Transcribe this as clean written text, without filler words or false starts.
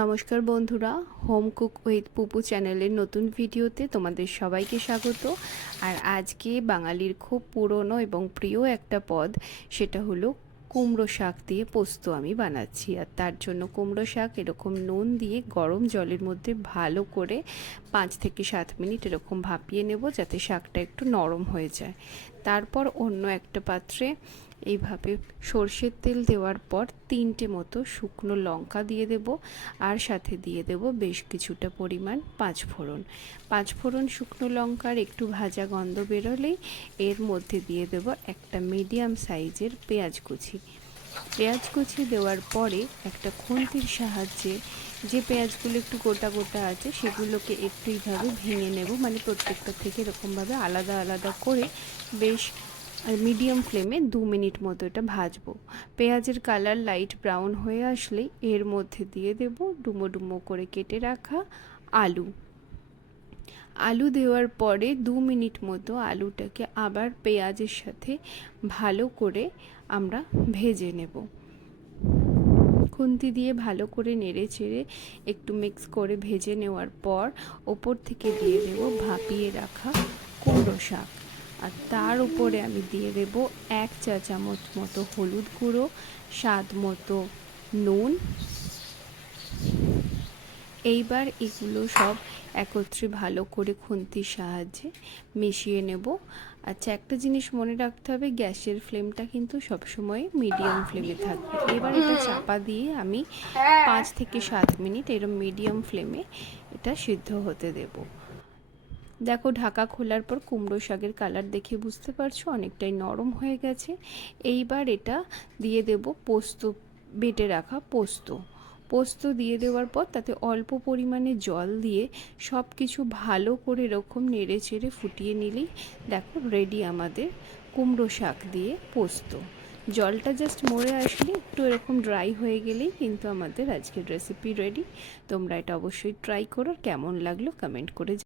নমস্কার বন্ধুরা, home cook with পুপু চ্যানেলের নতুন ভিডিওতে তোমাদের সবাইকে স্বাগত। আর আজকে বাঙালির খুব পুরনো এবং প্রিয় একটা পদ, সেটা হলো কুমড়ো শাক দিয়ে পোস্ত আমি বানাচ্ছি। আর তার জন্য কুমড়ো শাক এরকম নুন দিয়ে গরম জলের মধ্যে ভালো করে 5 থেকে 7 মিনিট এরকম ভাপিয়ে নেব, যাতে শাকটা একটু নরম হয়ে যায়। তারপর অন্য একটা পাত্রে এইভাবে সর্ষের তেল দেওয়ার পর 3টে মতো শুকনো লঙ্কা দিয়ে দেব, আর সাথে দিয়ে দেব বেশ কিছুটা পরিমাণ পাঁচফোড়ন। শুকনো লঙ্কার একটু ভাজা গন্ধ বেরোলেই এর মধ্যে দিয়ে দেব একটা মিডিয়াম সাইজের পেঁয়াজ কুচি দেওয়ার পরে একটা খুন্তির সাহায্যে যে পেঁয়াজগুলো একটু গোটা গোটা আছে সেগুলোকে একটু এইভাবে ভেঙে নেব, মানে প্রত্যেকটা থেকে এরকমভাবে আলাদা আলাদা করে বেশ মিডিয়াম ফ্লেমে 2 মিনিট মতো এটা ভাজবো। পেঁয়াজের কালার লাইট ব্রাউন হয়ে আসলে এর মধ্যে দিয়ে দেব ডুমো ডুমো করে কেটে রাখা আলু দেওয়ার পরে 2 মিনিট মতো আলুটাকে আবার পেঁয়াজের সাথে ভালো করে আমরা ভেজে নেব। খুন্তি দিয়ে ভালো করে নেড়ে চেড়ে একটু মিক্স করে ভেজে নেওয়ার পর ওপর থেকে দিয়ে দেব ভাপিয়ে রাখা কুমড়ো শাক, আর তার উপরে আমি দিয়ে দেব 1 চা চামচ মতো হলুদ গুঁড়ো, স্বাদ মতো নুন। এইবার এগুলো সব একত্রে ভালো করে খুন্তির সাহায্যে মিশিয়ে নেব। আচ্ছা, একটা জিনিস মনে রাখতে হবে, গ্যাসের ফ্লেমটা কিন্তু সবসময় মিডিয়াম ফ্লেমে থাকবে। এবার এটা চাপা দিয়ে আমি 5 থেকে 7 মিনিট এরম মিডিয়াম ফ্লেমে এটা সিদ্ধ হতে দেব। দেখো, ঢাকা খোলার পর কুমড়ো শাকের কালার দেখে বুঝতে পারছো অনেকটাই নরম হয়ে গেছে। এইবার এটা দিয়ে দেব বেটে রাখা পোস্ত দিয়ে দেওয়ার পর তাতে অল্প পরিমাণে জল দিয়ে সব কিছু ভালো করে এরকম নেড়ে চেড়ে ফুটিয়ে নিলেই দেখো রেডি আমাদের কুমড়ো শাক দিয়ে পোস্ত। জলটা জাস্ট মরে আসলে একটু এরকম ড্রাই হয়ে গেলেই কিন্তু আমাদের আজকের রেসিপি রেডি। তোমরা এটা অবশ্যই ট্রাই করো, কেমন লাগলো কমেন্ট করে